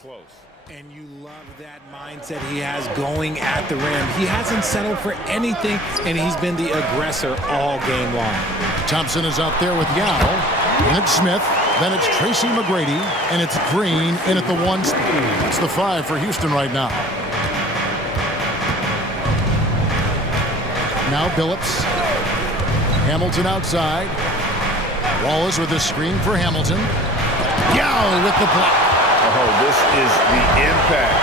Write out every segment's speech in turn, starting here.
close. And you love that mindset he has going at the rim. He hasn't settled for anything, and he's been the aggressor all game long. Thompson is out there with Yao. And it's Smith. Then it's Tracy McGrady. And it's Green in at the 1. That's the 5 for Houston right now. Now Billups. Hamilton outside. Wallace with a screen for Hamilton. Yao with the block. Oh, this is the impact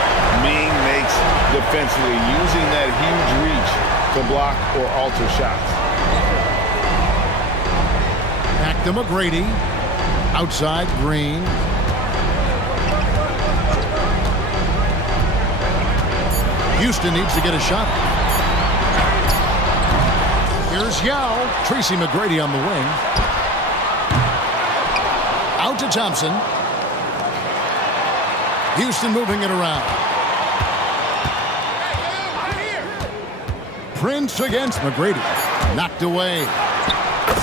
Ming makes defensively, using that huge reach to block or alter shots. Back to McGrady. Outside, Green. Houston needs to get a shot. Here's Yao. Tracy McGrady on the wing. Out to Thompson. Houston moving it around. Prince against McGrady. Knocked away.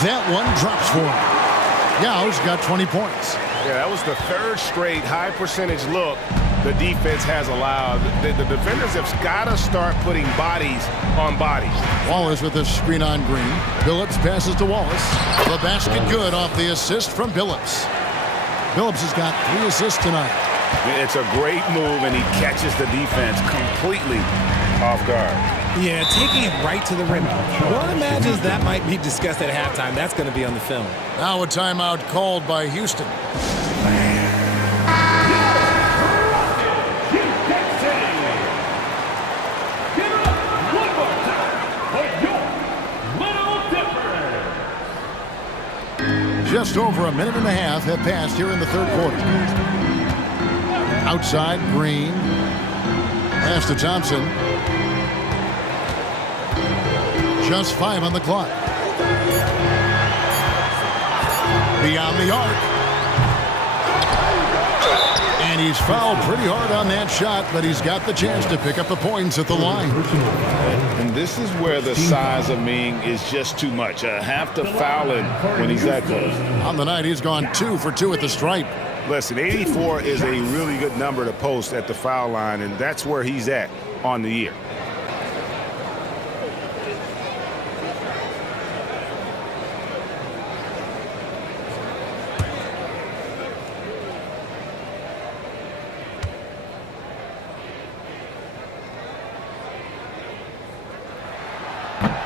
That one drops for him. Yao's got 20 points. Yeah, that was the 3rd straight high percentage look the defense has allowed. The defenders have got to start putting bodies on bodies. Wallace with a screen on Green. Billups passes to Wallace. The basket good off the assist from Billups. Billups has got 3 assists tonight. It's a great move, and he catches the defense completely off guard. Yeah, taking it right to the rim. One imagines that might be discussed at halftime. That's going to be on the film. Now a timeout called by Houston. Just over a minute and a half have passed here in the 3rd quarter. Outside, Green. Pass to Thompson. Just 5 on the clock. Beyond the arc. And he's fouled pretty hard on that shot, but he's got the chance to pick up the points at the line. And this is where the size of Ming is just too much. Have to foul him when he's that close. On the night, he's gone 2 for 2 at the stripe. Listen, 84 is a really good number to post at the foul line, and that's where he's at on the year.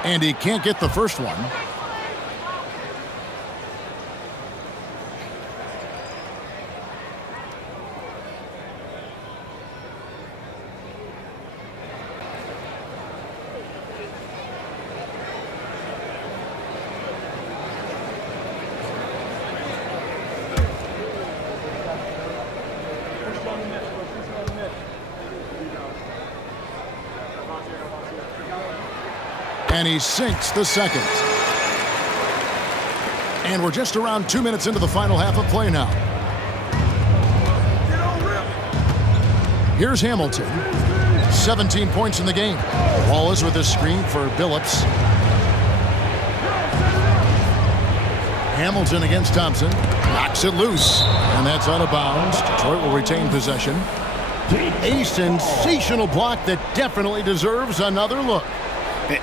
And he can't get the first one. And he sinks the second. And we're just around 2 minutes into the final half of play now. Here's Hamilton. 17 points in the game. Wallace with a screen for Billups. Hamilton against Thompson. Knocks it loose. And that's out of bounds. Detroit will retain possession. A sensational block that definitely deserves another look.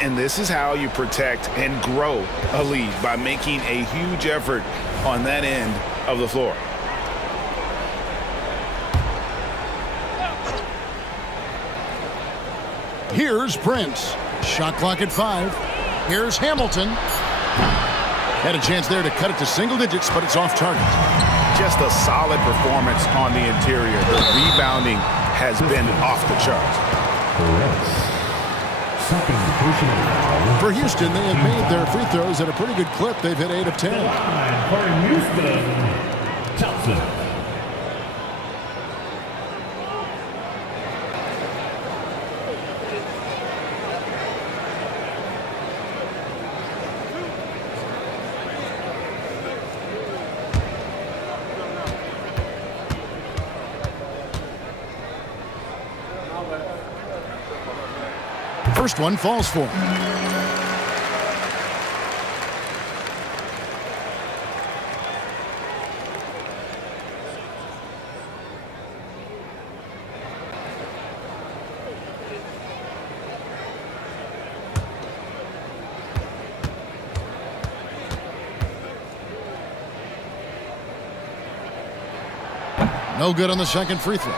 And this is how you protect and grow a lead, by making a huge effort on that end of the floor. Here's Prince. Shot clock at 5. Here's Hamilton. Had a chance there to cut it to single digits, but it's off target. Just a solid performance on the interior. The rebounding has been off the charts. For Houston, they have made their free throws at a pretty good clip. They've hit 8 of 10. For Houston, Thompson. First one falls for him. No good on the second free throw.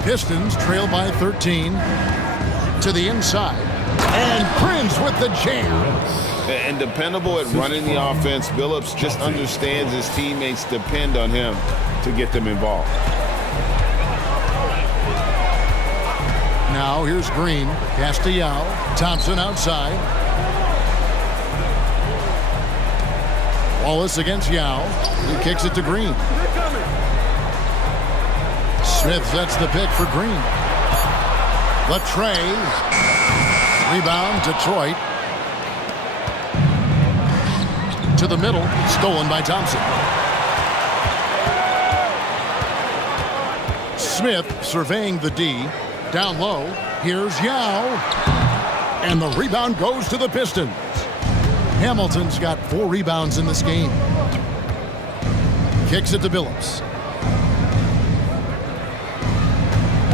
Pistons trail by 13 to the inside. And Prince with the jam. And dependable at running the offense. Billups just understands his teammates depend on him to get them involved. Now here's Green. Pass to Yao. Thompson outside. Wallace against Yao. He kicks it to Green. Smith sets the pick for Green. The tray. Rebound, Detroit. To the middle. Stolen by Thompson. Smith surveying the D. Down low. Here's Yao. And the rebound goes to the Pistons. Hamilton's got 4 rebounds in this game. Kicks it to Billups.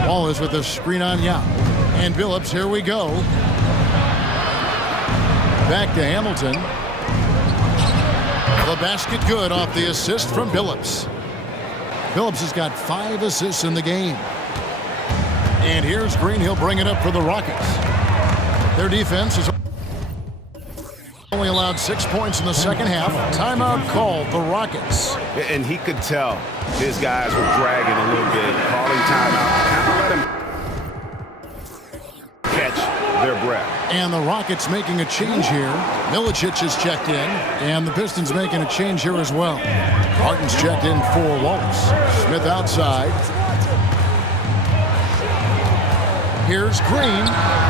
Wallace with a screen on Yao. And Billups, here we go. Back to Hamilton. The basket good off the assist from Billups. Billups has got 5 assists in the game. And here's Green. He'll bring it up for the Rockets. Their defense is only allowed 6 points in the second half. Timeout called the Rockets. And he could tell his guys were dragging a little bit, calling timeout. Kind of let him catch their breath. And the Rockets making a change here. Milicic has checked in. And the Pistons making a change here as well. Martin's checked in for Wallace. Smith outside. Here's Green.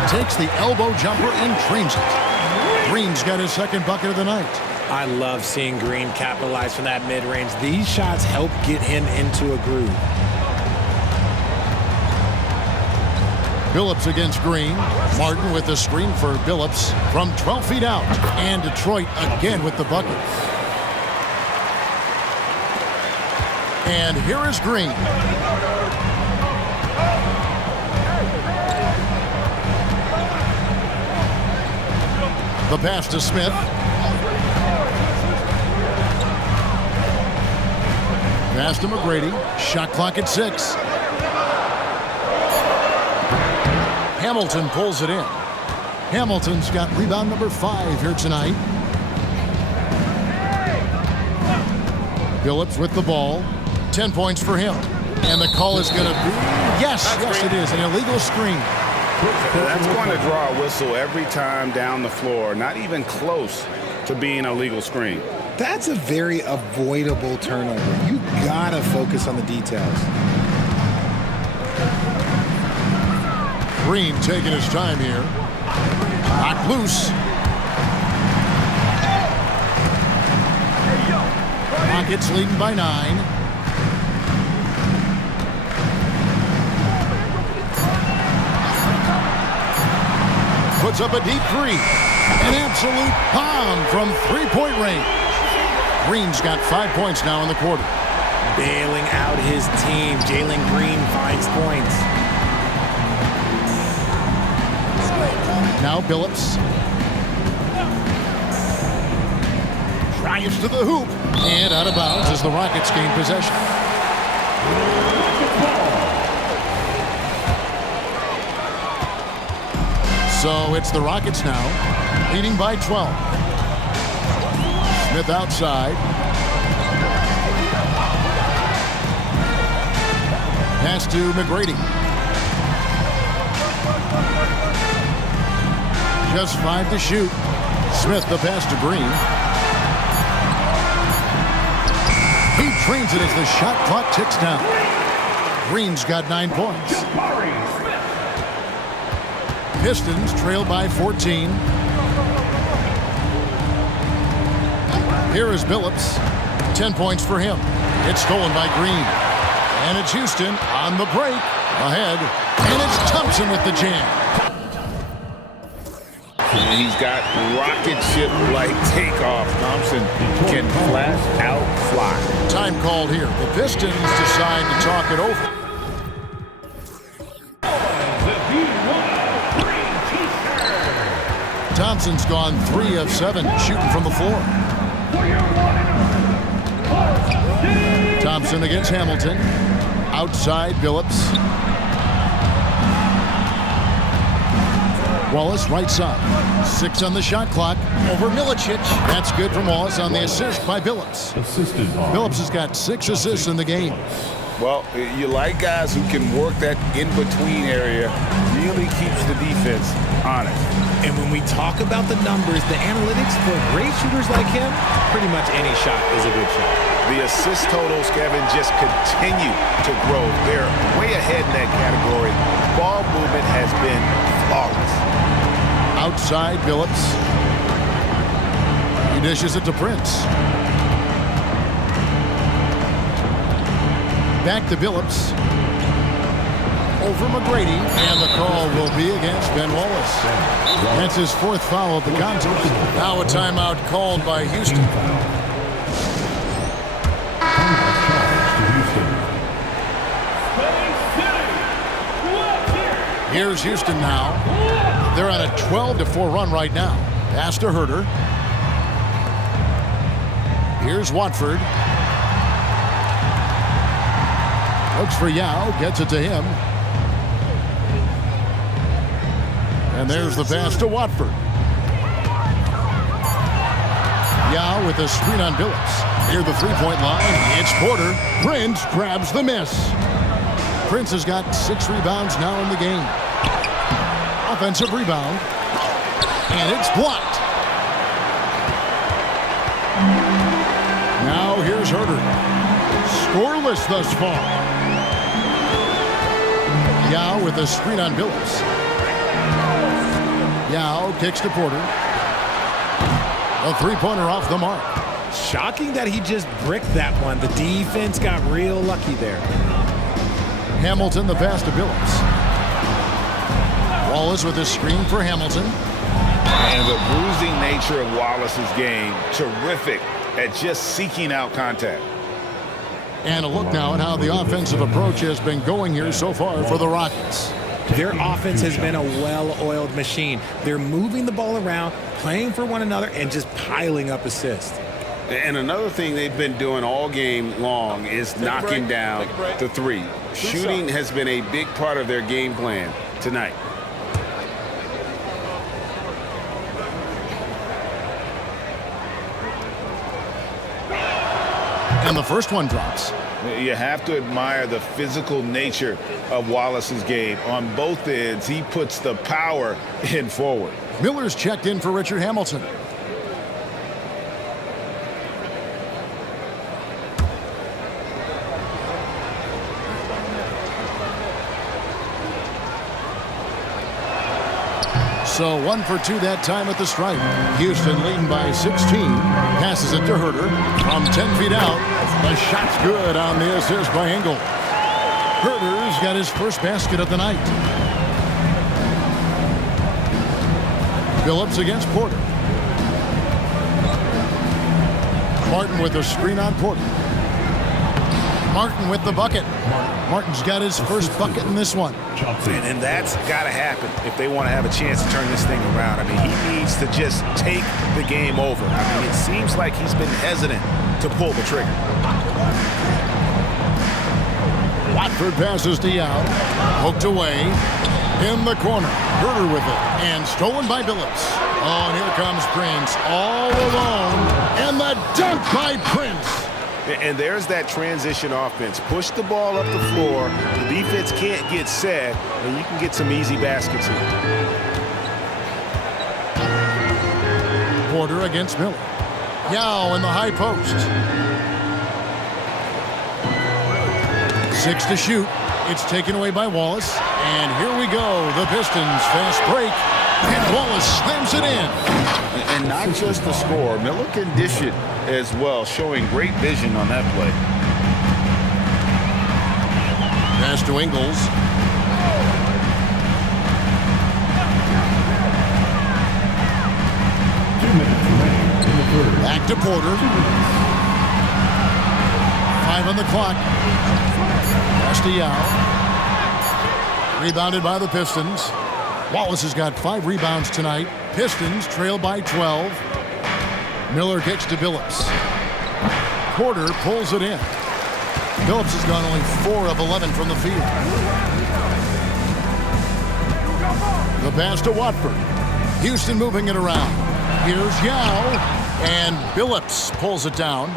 Takes the elbow jumper and drains it. Green's got his second bucket of the night. I love seeing Green capitalize from that mid-range. These shots help get him into a groove. Billups against Green. Martin with the screen for Billups from 12 feet out. And Detroit again with the bucket. And here is Green. The pass to Smith. Pass to McGrady. Shot clock at 6. Hamilton pulls it in. Hamilton's got rebound number 5 here tonight. Billups with the ball. 10 points for him. And the call is going to be, yes, it is, an illegal screen. That's going to draw a whistle every time down the floor. Not even close to being a legal screen. That's a very avoidable turnover. You gotta focus on the details. Green taking his time here. Knocked loose. Rockets leading by 9. Puts up a deep 3. An absolute bomb from 3-point range. Green's got 5 points now in the quarter. Bailing out his team. Jalen Green finds points. Now Billups. Drives to the hoop. And out of bounds as the Rockets gain possession. So it's the Rockets now, leading by 12. Smith outside. Pass to McGrady. Just 5 to shoot. Smith the pass to Green. He trains it as the shot clock ticks down. Green's got 9 points. Pistons trail by 14. Here is Billups. 10 points for him. It's stolen by Green. And it's Houston on the break. Ahead. And it's Thompson with the jam. And he's got rocket ship-like takeoff. Thompson can flat out fly. Time called here. The Pistons decide to talk it over. Thompson's gone 3 of 7 shooting from the floor. Thompson against Hamilton. Outside Billups. Wallace right side. 6 on the shot clock. Over Milicic. That's good from Wallace on the assist by Billups. Assisted by Billups has got 6 assists in the game. Well, you like guys who can work that in-between area, really keeps the defense honest. And when we talk about the numbers, the analytics for great shooters like him, pretty much any shot is a good shot. The assist totals, Kevin, just continue to grow. They're way ahead in that category. Ball movement has been flawless. Outside Billups. He dishes it to Prince. Back to Billups. Over McGrady, and the call will be against Ben Wallace. That's his 4th foul of the contest. Now a timeout called by Houston. Here's Houston now. They're on a 12-4 run right now. Pass to Herter. Here's Watford. Looks for Yao, gets it to him. And there's the pass to Watford. Yao with a screen on Billups. Near the three-point line, it's Porter. Prince grabs the miss. Prince has got 6 rebounds now in the game. Offensive rebound. And it's blocked. Now here's Herter. Scoreless thus far. Yao with a screen on Billups. Yao kicks to Porter. A three-pointer off the mark. Shocking that he just bricked that one. The defense got real lucky there. Hamilton the pass to Billups. Wallace with a screen for Hamilton. And the bruising nature of Wallace's game, terrific at just seeking out contact. And a look now at how the offensive approach has been going here so far for the Rockets. Their offense has been a well-oiled machine. They're moving the ball around, playing for one another, and just piling up assists. And another thing they've been doing all game long is knocking down the three. Shooting has been a big part of their game plan tonight. And the first one drops. You have to admire the physical nature of Wallace's game. On both ends, he puts the power in forward. Miller's checked in for Richard Hamilton. So 1 for 2 that time at the stripe. Houston leading by 16. Passes it to Herter from 10 feet out. The shot's good on the assist by Engel. Herter's got his first basket of the night. Billups against Porter. Martin with a screen on Porter. Martin with the bucket. Martin's got his first bucket in this one. And that's got to happen if they want to have a chance to turn this thing around. I mean, he needs to just take the game over. I mean, it seems like he's been hesitant to pull the trigger. Watford passes to Yao. Hooked away. In the corner. Herter with it. And stolen by Billups. Oh, and here comes Prince. All alone. And the dunk by Prince. And there's that transition offense. Push the ball up the floor. The defense can't get set, and you can get some easy baskets here. Porter against Miller. Yao in the high post. 6 to shoot. It's taken away by Wallace. And here we go. The Pistons fast break. And Wallace slams it in. And not just the score. Miller can dish it as well, showing great vision on that play. Pass to Ingles. Back to Porter. 5 on the clock. Pass to Yao. Rebounded by the Pistons. Wallace has got 5 rebounds tonight. Pistons trail by 12. Miller kicks to Billups. Porter pulls it in. Phillips has gone only 4 of 11 from the field. The pass to Watford. Houston moving it around. Here's Yao, and Billups pulls it down.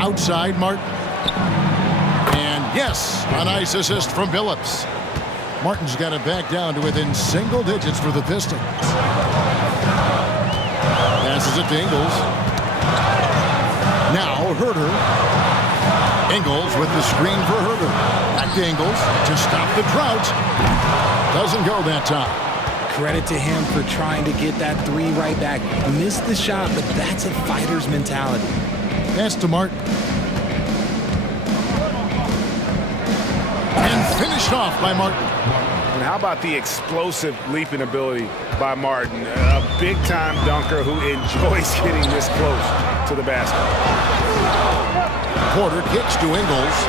Outside, Martin. And yes, a nice assist from Billups. Martin's got it back down to within single digits for the Pistons. Passes it to Ingles. Now Herter. Ingles with the screen for Herter. Back to Ingles to stop the drought. Doesn't go that time. Credit to him for trying to get that 3 right back. Missed the shot, but that's a fighter's mentality. Pass to Martin. And finished off by Martin. And how about the explosive leaping ability by Martin? A big-time dunker who enjoys getting this close to the basket. Porter kicks to Ingles.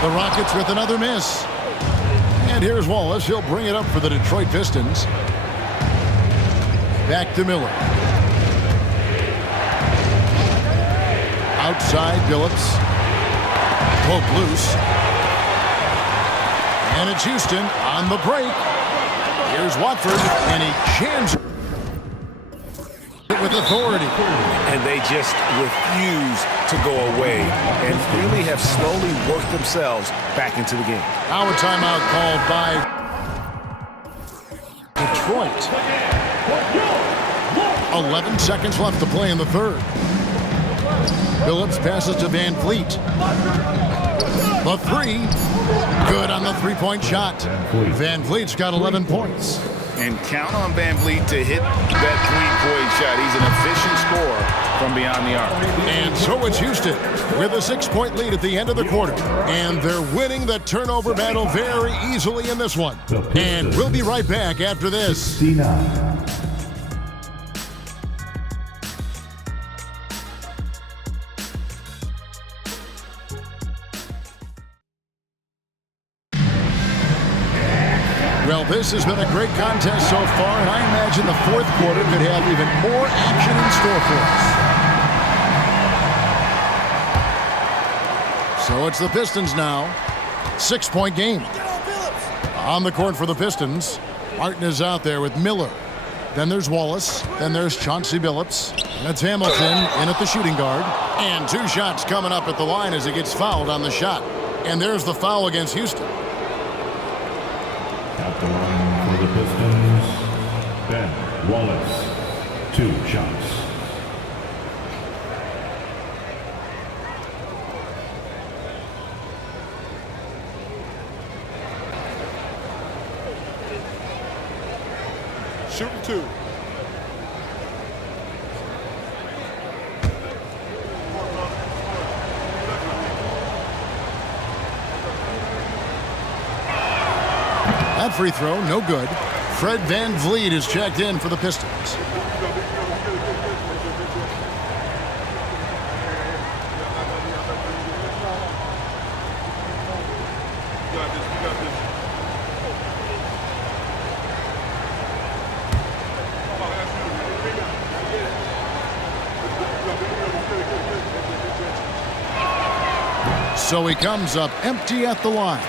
The Rockets with another miss. And here's Wallace. He'll bring it up for the Detroit Pistons. Back to Miller. Outside, Billups. Poke loose. And it's Houston on the break. Here's Watford, and he jams it with authority. And they just refuse to go away and really have slowly worked themselves back into the game. Now a timeout called by Detroit. 11 seconds left to play in the third. Billups passes to Van Vliet. The 3. Good on the three-point shot. Van Vliet's got 11 points. And count on Van Vliet to hit that three-point shot. He's an efficient scorer from beyond the arc. And so it's Houston with a 6-point lead at the end of the quarter. And they're winning the turnover battle very easily in this one. And we'll be right back after this. 69. Well, this has been a great contest so far, and I imagine the fourth quarter could have even more action in store for us. So it's the Pistons now. 6-point game. On the court for the Pistons, Martin is out there with Miller. Then there's Wallace. Then there's Chauncey Billups. That's Hamilton in at the shooting guard. And 2 shots coming up at the line as he gets fouled on the shot. And there's the foul against Houston. At the line for the Pistons, Ben Wallace. 2 shots. Shooting 2. That free throw, no good. Fred Van Vliet is checked in for the Pistons. So he comes up empty at the line.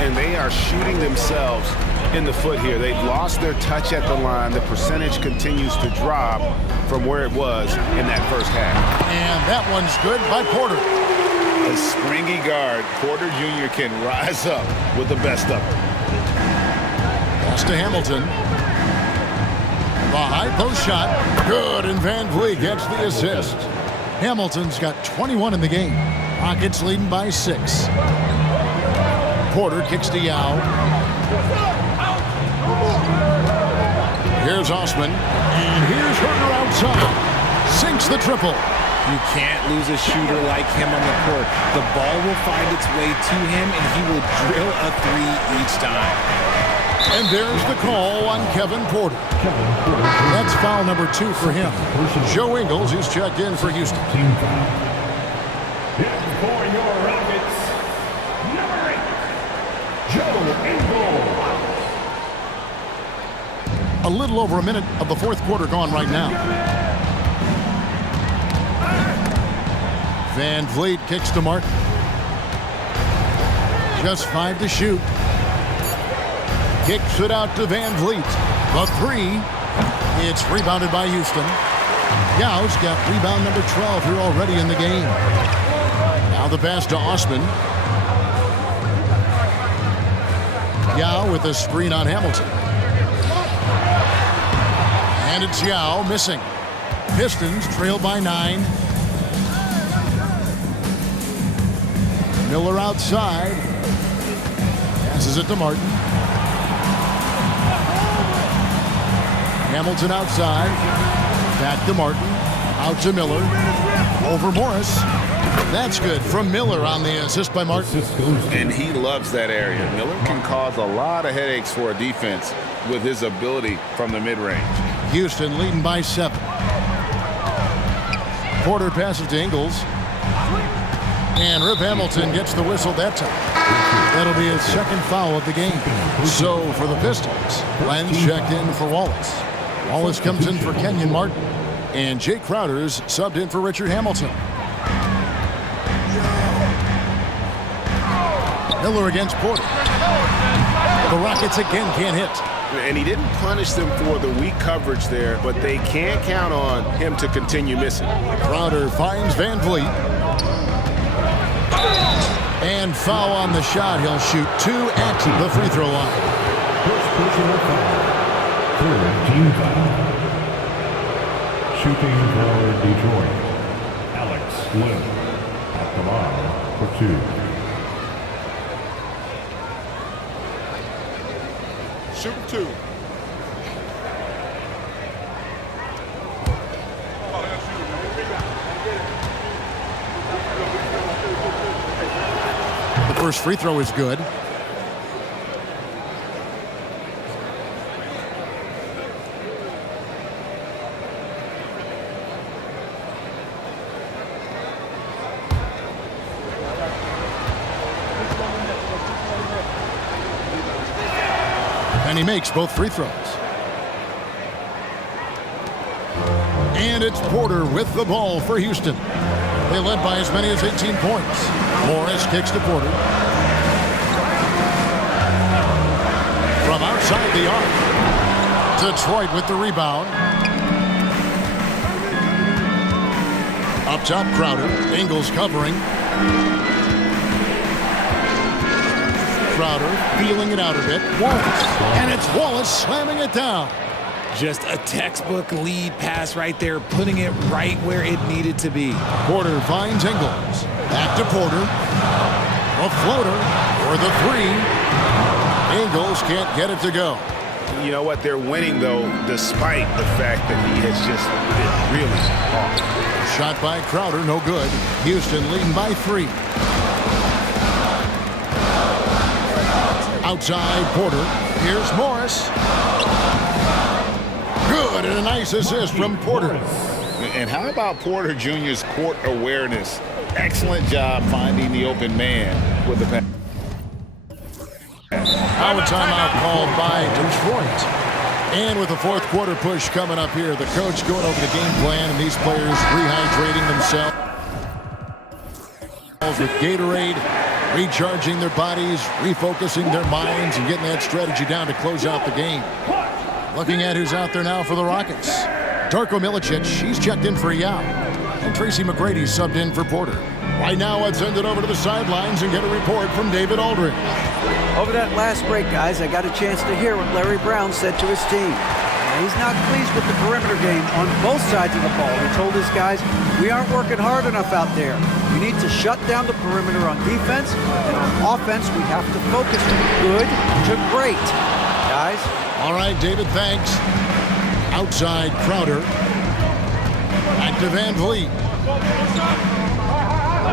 And they are shooting themselves in the foot here. They've lost their touch at the line. The percentage continues to drop from where it was in that first half. And that one's good by Porter. A springy guard, Porter Jr. can rise up with the best of them. Pass to Hamilton. The high post shot. Good, and Van Vliet gets the assist. Hamilton's got 21 in the game. Rockets leading by 6. Porter kicks to Yao. Here's Osman. And here's Herter outside. Sinks the triple. You can't lose a shooter like him on the court. The ball will find its way to him, and he will drill a 3 each time. And there's the call on Kevin Porter. That's foul number 2 for him. Joe Ingles is checked in for Houston. Team foul. And for your Rockets, number 8, Joe Ingles. A little over a minute of the fourth quarter gone right now. Van Vliet kicks to Martin. Just 5 to shoot. Kicks it out to Van Vliet. The three. It's rebounded by Houston. Yau's got rebound number 12 here already in the game. Now the pass to Osman. Yau with a screen on Hamilton. And it's Yau missing. Pistons trail by 9. Miller outside. Passes it to Martin. Hamilton outside. Back to Martin. Out to Miller. Over Morris. That's good from Miller on the assist by Martin. And he loves that area. Miller can cause a lot of headaches for a defense with his ability from the mid-range. Houston leading by 7. Porter passes to Ingles. And Rip Hamilton gets the whistle that time. That'll be his second foul of the game. So for the Pistons, Lenz checked in for Wallace. Wallace comes in for Kenyon Martin. And Jake Crowder's subbed in for Richard Hamilton. Miller against Porter. The Rockets again can't hit. And he didn't punish them for the weak coverage there, but they can't count on him to continue missing. Crowder finds Van Vliet. And foul on the shot. He'll shoot 2 at the free throw line. First personal foul. Third team foul. Shooting for Detroit, Alex Lim at the line for 2. Shooting 2. The first free throw is good. And he makes both free throws. And it's Porter with the ball for Houston. They led by as many as 18 points. Morris kicks to Porter. From outside the arc. Detroit with the rebound. Up top, Crowder. Ingles covering. Crowder feeling it out a bit. Wallace. And it's Wallace slamming it down. Just a textbook lead pass right there, putting it right where it needed to be. Porter finds Ingles. Back to Porter. A floater for the three. Ingles can't get it to go. You know what? They're winning, though, despite the fact that he has just been really off. Shot by Crowder, no good. Houston leading by 3. Outside Porter. Here's Morris. Good, and a nice assist from Porter. And how about Porter Jr.'s court awareness? Excellent job finding the open man with the pass. Now a timeout called by Detroit. And with the fourth quarter push coming up here, the coach going over the game plan and these players rehydrating themselves with Gatorade, recharging their bodies, refocusing their minds, and getting that strategy down to close out the game. Looking at who's out there now for the Rockets. Darko Milicic, he's checked in for Yao. And Tracy McGrady subbed in for Porter. Right now, let's send it over to the sidelines and get a report from David Aldridge. Over that last break, guys, I got a chance to hear what Larry Brown said to his team. Now, he's not pleased with the perimeter game on both sides of the ball. He told his guys, we aren't working hard enough out there. We need to shut down the perimeter on defense, and on offense, we have to focus from good to great. Guys. All right, David, thanks. Outside Crowder. Back to Van Vliet.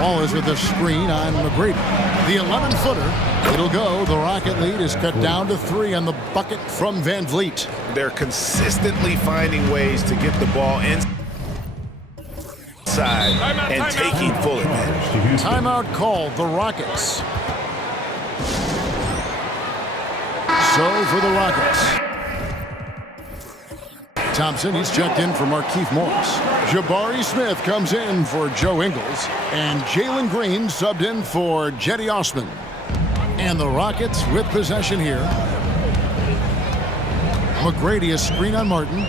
Wallace with the screen on McGrady. The 11-footer. It'll go. The Rocket lead is cut down to 3 on the bucket from Van Vliet. They're consistently finding ways to get the ball inside and taking full advantage. Timeout called the Rockets. So for the Rockets, Thompson, he's checked in for Markieff Morris. Jabari Smith comes in for Joe Ingles. And Jalen Green subbed in for Jetty Osman. And the Rockets with possession here. McGrady, a screen on Martin.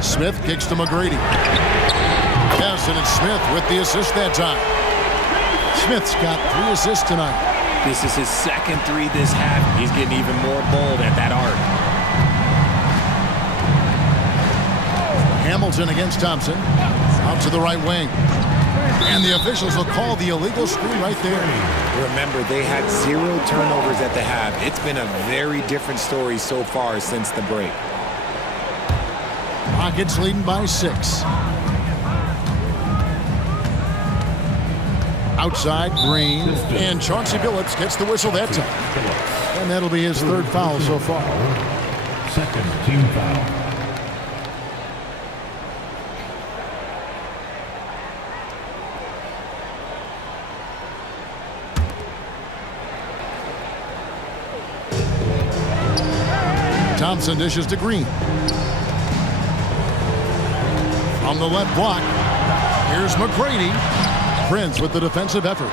Smith kicks to McGrady. Yes, and it's Smith with the assist that time. Smith's got 3 assists tonight. This is his second 3 this half. He's getting even more bold at that arc. Hamilton against Thompson. Out to the right wing. And the officials will call the illegal screen right there. Remember, they had 0 turnovers at the half. It's been a very different story so far since the break. Rockets leading by 6. Outside, Green. And Chauncey Billups gets the whistle that time. And that'll be his 3rd foul so far. Second team foul. Thompson dishes to Green. From the left block, here's McGrady. Prince with the defensive effort.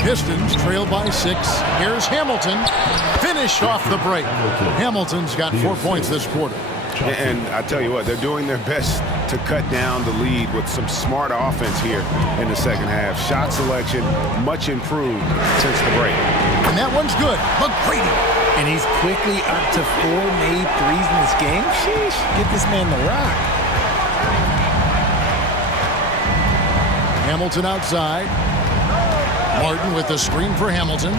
Pistons trail by 6. Here's Hamilton. Finished off the break. Hamilton's got 4 points this quarter. And I tell you what, they're doing their best to cut down the lead with some smart offense here in the second half. Shot selection much improved since the break. And that one's good. McGrady. And he's quickly up to 4 made threes in this game. Sheesh, get this man the rock. Hamilton outside. Martin with the screen for Hamilton.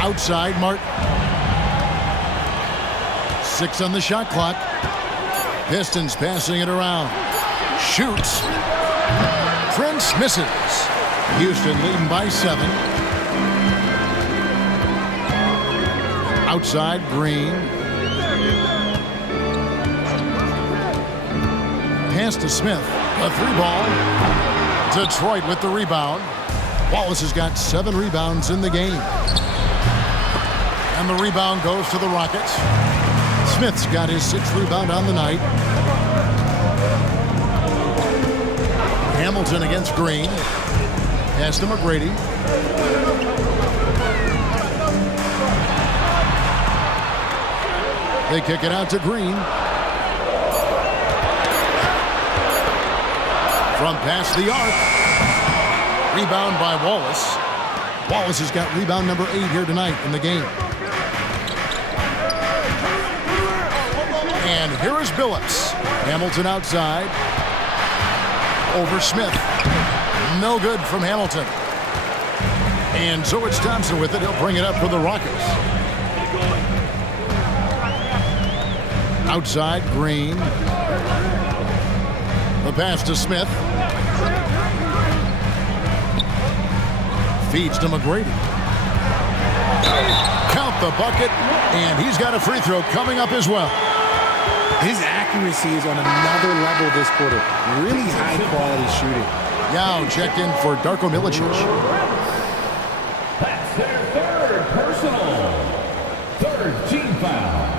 Outside, Martin. 6 on the shot clock. Pistons passing it around. Shoots. Prince misses. Houston leading by 7. Outside, Green. Pass to Smith. A 3-ball. Detroit with the rebound. Wallace has got 7 rebounds in the game. And the rebound goes to the Rockets. Smith's got his 6th rebound on the night. Hamilton against Green. Pass to McGrady. They kick it out to Green. From past the arc. Rebound by Wallace. Wallace has got rebound number 8 here tonight in the game. And here is Billups. Hamilton outside. Over Smith. No good from Hamilton. And so it's Thompson with it. He'll bring it up for the Rockets. Outside, Green. The pass to Smith. Feeds to McGrady. Count the bucket, and he's got a free throw coming up as well. His accuracy is on another level this quarter. Really high-quality shooting. Yao checked in for Darko Milicic. That's their 3rd personal. 3rd team foul.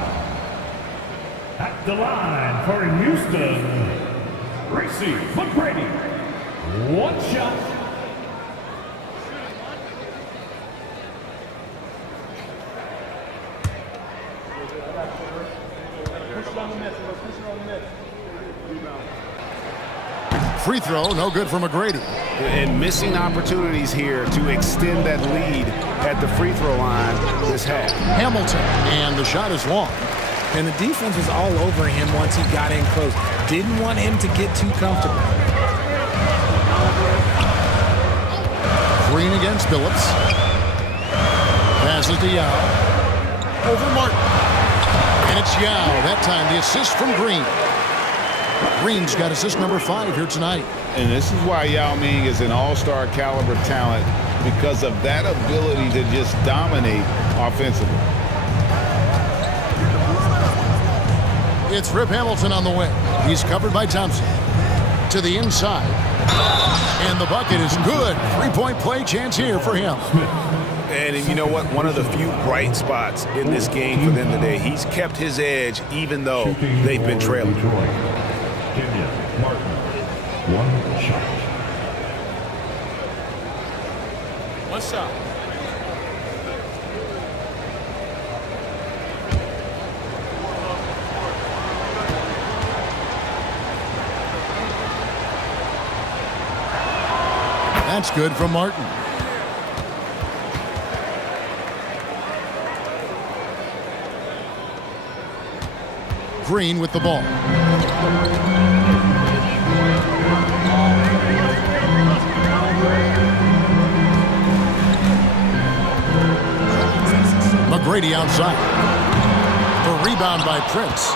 At the line for Houston, Tracy McGrady. 1 shot. Free throw, no good for McGrady. And missing opportunities here to extend that lead at the free throw line this half. Hamilton, and the shot is long. And the defense was all over him once he got in close. Didn't want him to get too comfortable. Green against Billups. Passes to Yao. Over Martin. And it's Yao. That time the assist from Green. Green's got assist number 5 here tonight. And this is why Yao Ming is an all-star caliber talent, because of that ability to just dominate offensively. It's Rip Hamilton on the way. He's covered by Thompson. To the inside. And the bucket is good. 3-point play chance here for him. Smith And you know what? One of the few bright spots in this game for them today. He's kept his edge even though they've been trailing. Detroit. Kenya Martin, 1 shot. One shot. That's good from Martin. Green with the ball. McGrady outside. The rebound by Prince.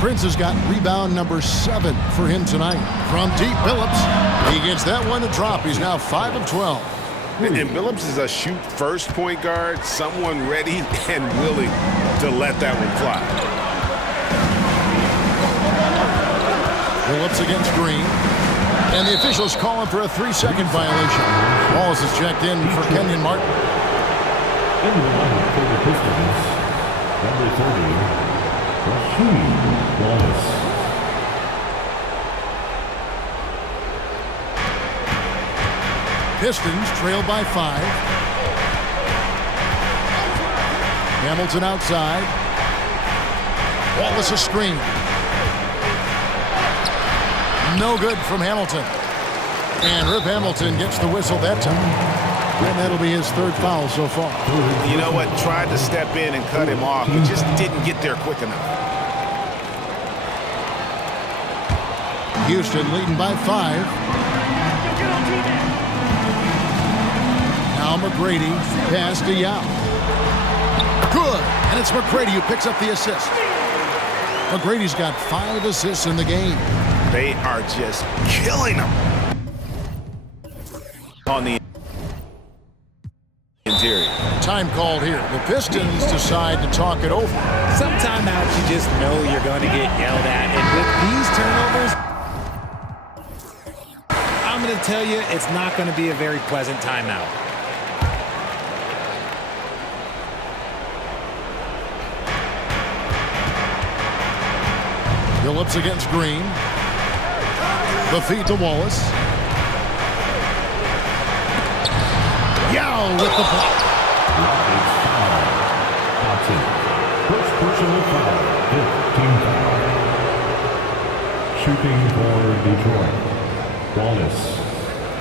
Prince has got rebound number 7 for him tonight. From deep, Billups. He gets that one to drop. He's now 5 of 12. And Billups is a shoot-first point guard, someone ready and willing to let that one fly. Billups against Green. And the officials call him for a 3-second violation. Wallace is checked in for Kenyon Martin. In the lineup for the Pistons, number 30, Rasheed Wallace. Pistons trail by 5. Hamilton outside. Wallace a screen. No good from Hamilton. And Rip Hamilton gets the whistle that time. And that'll be his 3rd foul so far. You know what? Tried to step in and cut him off, but just didn't get there quick enough. Houston leading by 5. Now McGrady pass to Yao. Good. And it's McGrady who picks up the assist. McGrady's got 5 assists in the game. They are just killing them on the interior. Time called here. The Pistons decide to talk it over. Some timeouts you just know you're going to get yelled at. And with these turnovers, I'm going to tell you it's not going to be a very pleasant timeout. Billups against Green. The feed to Wallace. Yao with the block. First personal foul, 15 foul. Shooting for Detroit, Wallace,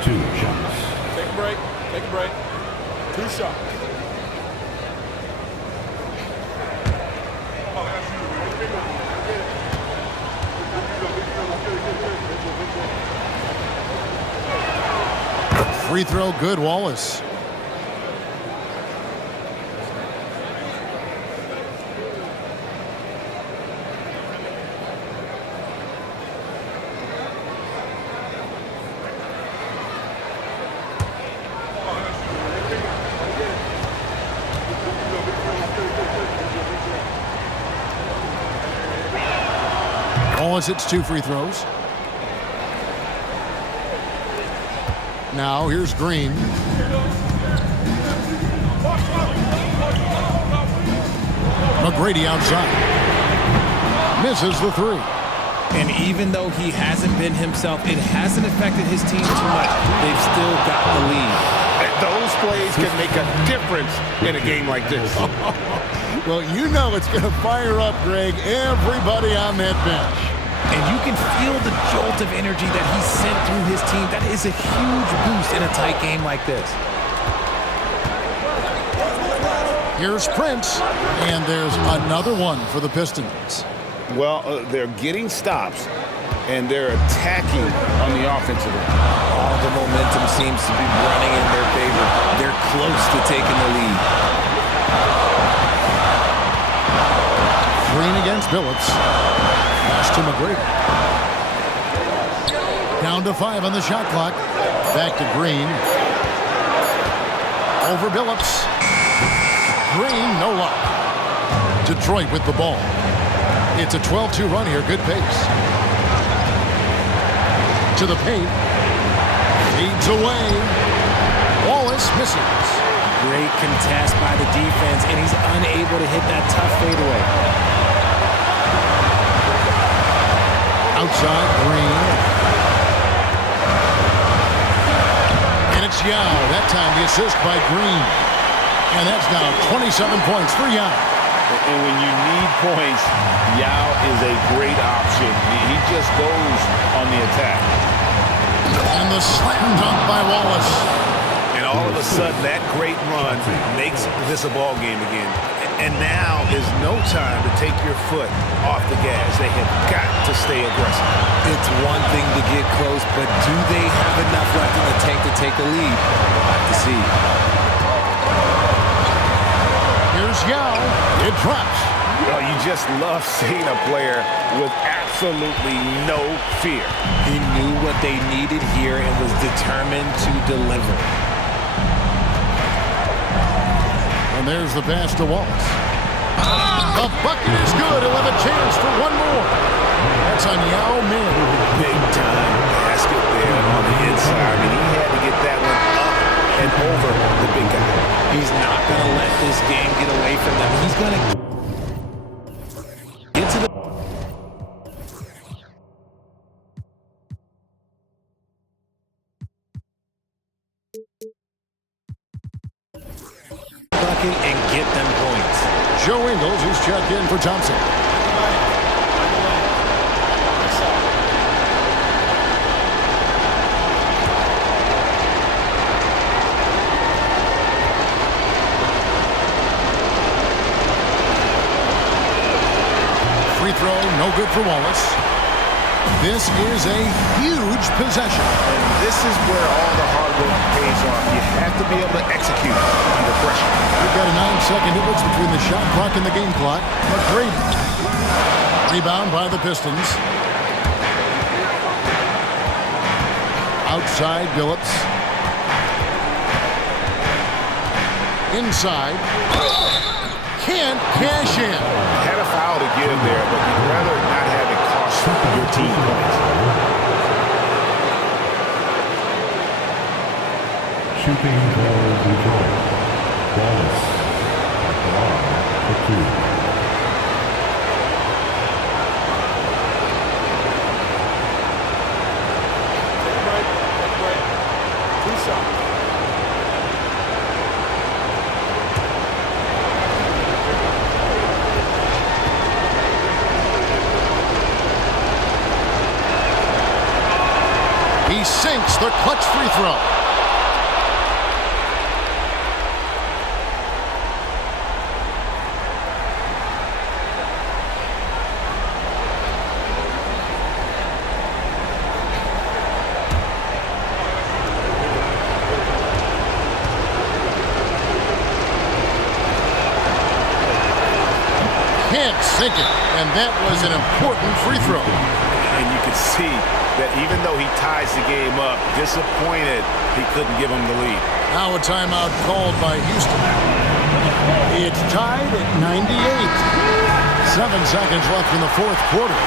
2 shots. Take a break. Take a break. 2 shots. Free throw good, Wallace. Wallace hits 2 free throws. Now here's Green. McGrady outside. Misses the 3. And even though he hasn't been himself, it hasn't affected his team too much. They've still got the lead. Those plays can make a difference in a game like this. Well, you know it's going to fire up, Greg, everybody on that bench. And you can feel the jolt of energy that he sent through his team. That is a huge boost in a tight game like this. Here's Prince, and there's another one for the Pistons. Well, they're getting stops, and they're attacking on the offensive end. All the momentum seems to be running in their favor. They're close to taking the lead. Green against Billups. Pass to McGrady. Down to 5 on the shot clock. Back to Green. Over Billups. Green, no luck. Detroit with the ball. It's a 12-2 run here. Good pace. To the paint. Feeds away. Wallace misses. Great contest by the defense, and he's unable to hit that tough fadeaway. Outside, Green. And it's Yao. That time the assist by Green. And that's now 27 points for Yao. And when you need points, Yao is a great option. He just goes on the attack. And the slam dunk by Wallace. And all of a sudden, that great run makes this a ball game again. And now is no time to take your foot off the gas. They have got to stay aggressive. It's one thing to get close, but do they have enough left in the tank to take the lead? We'll have to see. Here's Yao. It drops. Well, you just love seeing a player with absolutely no fear. He knew what they needed here and was determined to deliver. And there's the pass to Wallace. The bucket is good. He'll have a chance for one more. That's on Yao Ming. Big time basket there on the inside. I mean, he had to get that one up and over the big guy. He's not going to let this game get away from them. He's going to get to the bucket and get them points. Joe Ingles is checked in for Thompson. Free throw, no good for Wallace. This is a huge possession. And this is where all the hard work pays off. You have to be able to execute under pressure. We've got a 9-second difference between the shot clock and the game clock. McGrady. Rebound by the Pistons. Outside, Billups. Inside. Can't cash in. Had a foul to give there, but you'd rather not have it cost your team points. Shooting for Detroit. Wallace. At the line for 2. He sinks the clutch free throw. Can't sink it, and that was an important free throw. And you can see that even though he ties the game up, disappointed he couldn't give him the lead. Now a timeout called by Houston. It's tied at 98. 7 seconds left in the fourth quarter.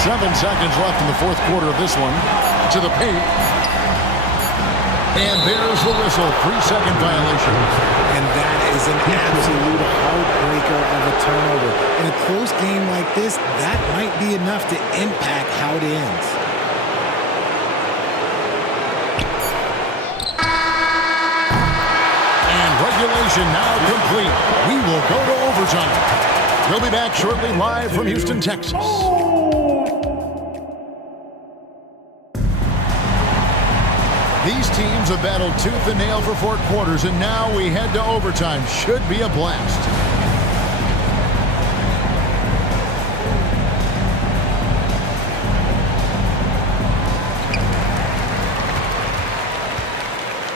7 seconds left in the fourth quarter of this one. To the paint. And there's the whistle. 3-second violation. And that is an absolute heartbreaker of a turnover. In a close game like this, that might be enough to impact how it ends. And regulation now complete. We will go to overtime. We'll be back shortly live from Houston, Texas. These teams have battled tooth and nail for 4 quarters, and now we head to overtime. Should be a blast.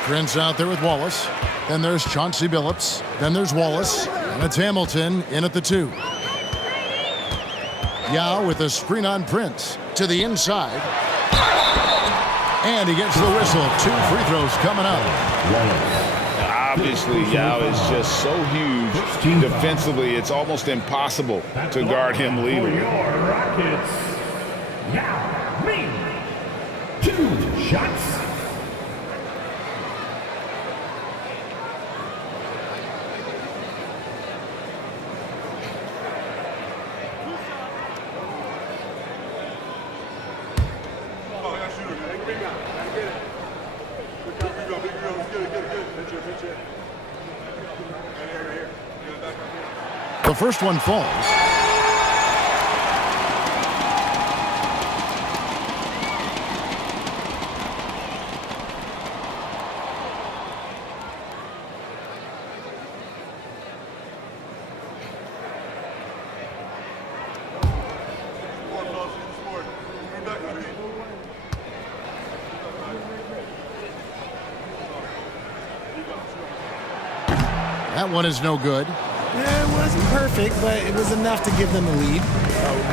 Prince out there with Wallace. Then there's Chauncey Billups. Then there's Wallace. And it's Hamilton in at the 2. Yao with a screen on Prince to the inside. And he gets the whistle. 2 free throws coming up. Obviously, Yao is just so huge. Defensively, it's almost impossible to guard him legally. Rockets. Yao Ming. 2 shots. The first one falls. That one is no good. Yeah, it wasn't perfect, but it was enough to give them the lead.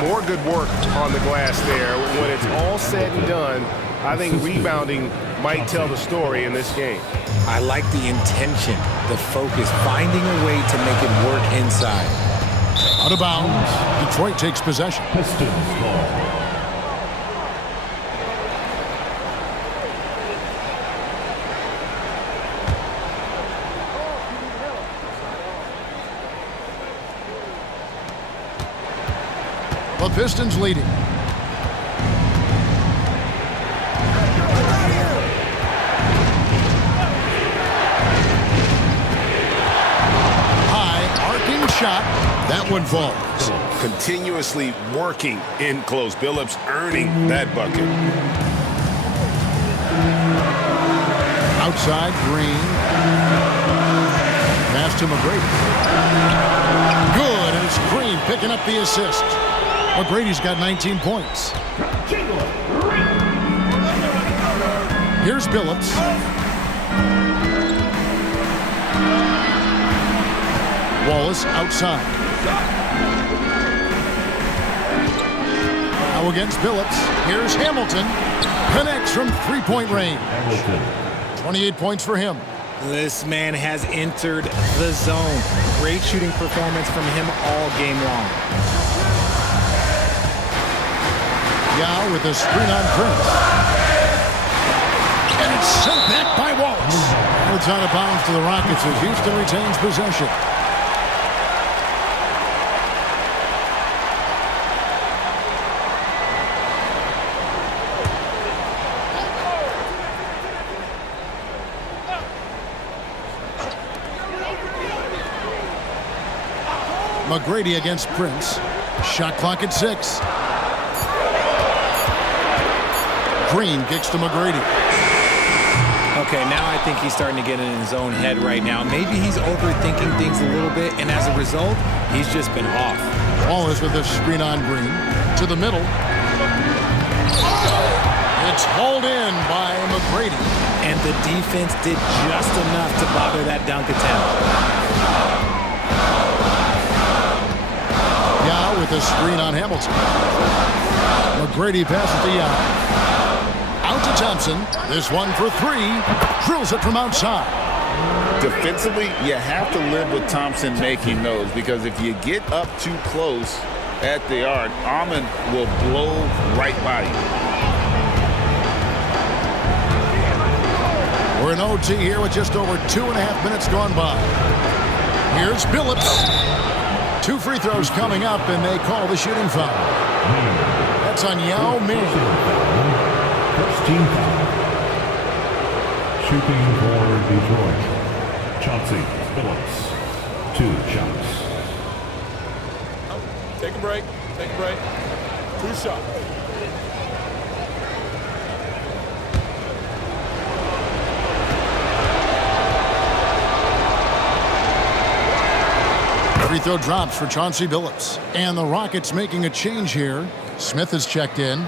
More good work on the glass there. When it's all said and done, I think rebounding might tell the story in this game. I like the intention, the focus, finding a way to make it work inside. Out of bounds. Detroit takes possession. Pistons ball. The Pistons leading. High arcing shot. That one falls. Continuously working in close. Billups earning that bucket. Outside, Green. Pass to McGrady. Good, and it's Green picking up the assist. McGrady's got 19 points. Here's Billups. Wallace outside. Now against Billups. Here's Hamilton. Connects from three-point range. 28 points for him. This man has entered the zone. Great shooting performance from him all game long. Yao with a screen on Prince. And it's sent back by Wallace. It's out of bounds to the Rockets as Houston retains possession. McGrady against Prince. Shot clock at 6. Green kicks to McGrady. Okay, now I think he's starting to get in his own head right now. Maybe he's overthinking things a little bit, and as a result, he's just been off. Wallace with a screen on Green. To the middle. It's hauled in by McGrady. And the defense did just enough to bother that dunk attempt. Yao with a screen on Hamilton. McGrady passes to Yao. Out to Thompson. This one for 3. Drills it from outside. Defensively, you have to live with Thompson making those, because if you get up too close at the arc, Ahmed will blow right by you. We're in OT here with just over 2.5 minutes gone by. Here's Billups. 2 free throws coming up, and they call the shooting foul. That's on Yao Ming. First team foul. Shooting for Detroit. Chauncey Billups. 2 shots. Take a break. Take a break. 2 shots. Free throw drops for Chauncey Billups. And the Rockets making a change here. Smith has checked in.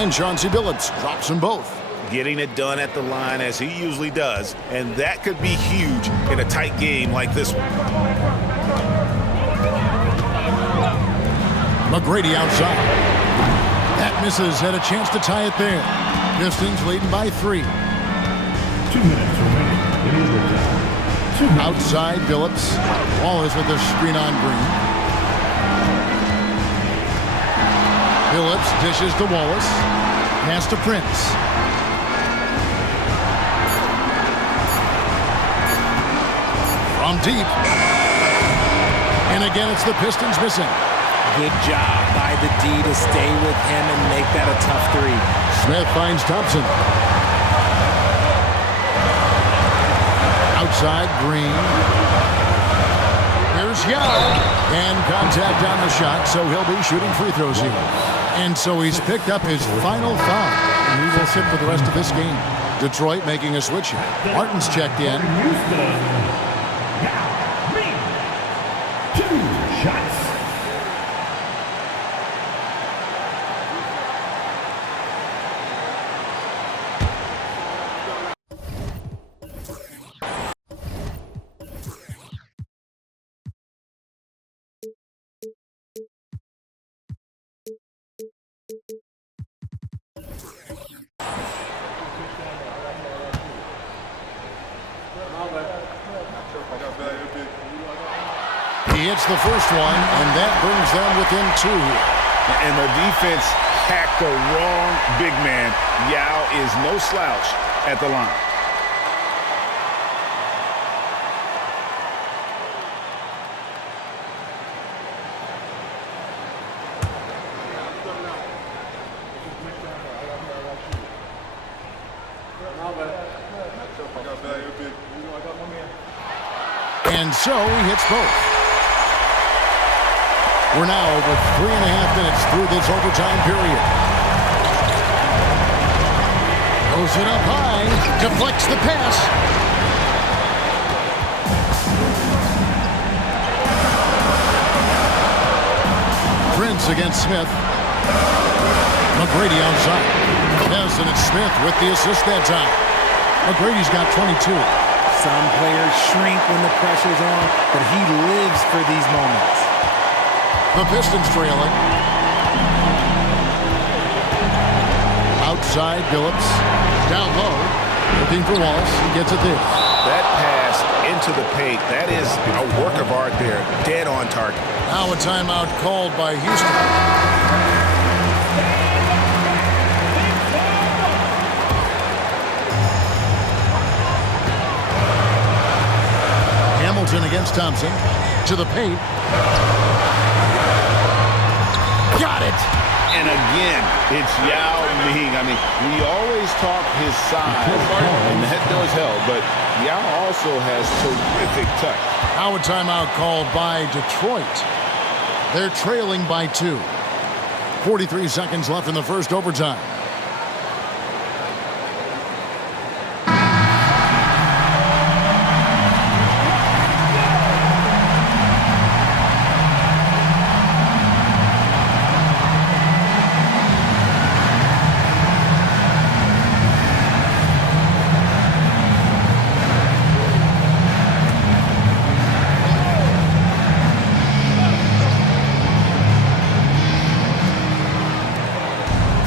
And Chauncey Billups drops them both. Getting it done at the line as he usually does, and that could be huge in a tight game like this one. McGrady outside. That misses. Had a chance to tie it there. Pistons leading by 3. 2 minutes remaining in overtime. Outside Billups. Wallace with a screen on Green. Billups dishes to Wallace. Pass to Prince. From deep. And again, it's the Pistons missing. Good job by the D to stay with him and make that a tough three. Smith finds Thompson. Outside, Green. Here's Yao. And contact on the shot, so he'll be shooting free throws here. And so he's picked up his final foul. And he will sit for the rest of this game. Detroit making a switch here. Martin's checked in. Houston. Now, me. 2 shots. He hits the first one, and that brings them within 2 here. And the defense hacked the wrong big man. Yao is no slouch at the line. And so he hits both. We're now over 3.5 minutes through this overtime period. Goes it up high, deflects the pass. Prince against Smith. McGrady outside. Yes, and it's Smith with the assist that time. McGrady's got 22. Some players shrink when the pressure's on, but he lives for these moments. The Pistons trailing. Outside, Phillips. Down low. Looking for Wallace. He gets it there. That pass into the paint, that is a work of art there. Dead on target. Now a timeout called by Houston. Hamilton against Thompson. To the paint. Got it! And again, it's Yao Ming. I mean, we always talk his size, and that does help, but Yao also has terrific touch. Now a timeout called by Detroit. They're trailing by 2. 43 seconds left in the first overtime.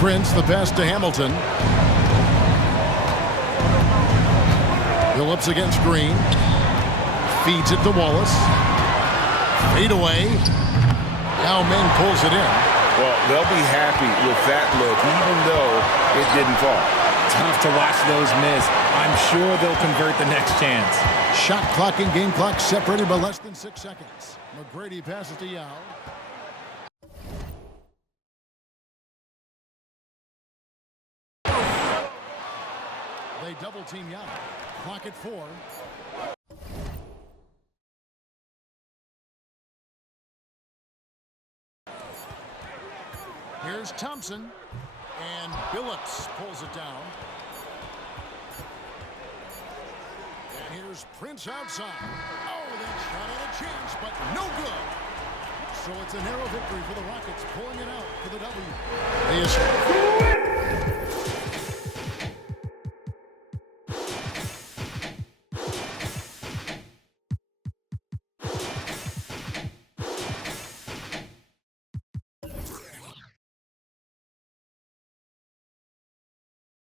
Prince, the pass to Hamilton. Phillips against Green. Feeds it to Wallace. Fade away. Now Ming pulls it in. Well, they'll be happy with that look, even though it didn't fall. Tough to watch those miss. I'm sure they'll convert the next chance. Shot clock and game clock separated by less than 6 seconds. McGrady passes to Yao. They double team Yao. Clock at 4. Here's Thompson. And Billups pulls it down. And here's Prince outside. Oh, that shot had a chance, but no good. So it's a narrow victory for the Rockets, pulling it out for the W.